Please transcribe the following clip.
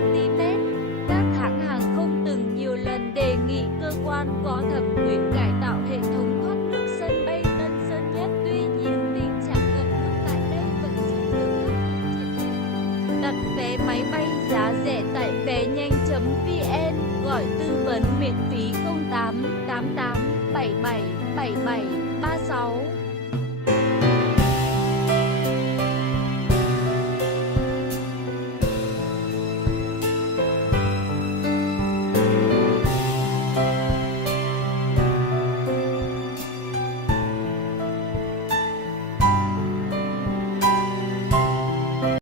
cm. Các hãng hàng không từng nhiều lần đề nghị cơ quan có thẩm quyền cải tạo hệ thống thoát nước sân bay Tân Sơn Nhất. Tuy nhiên, tình trạng ngập nước tại đây vẫn chưa được khắc phục triệt để. Đặt vé máy bay giá rẻ tại vé nhanh.vn. Gọi tư vấn miễn phí 08 88 77 77 36.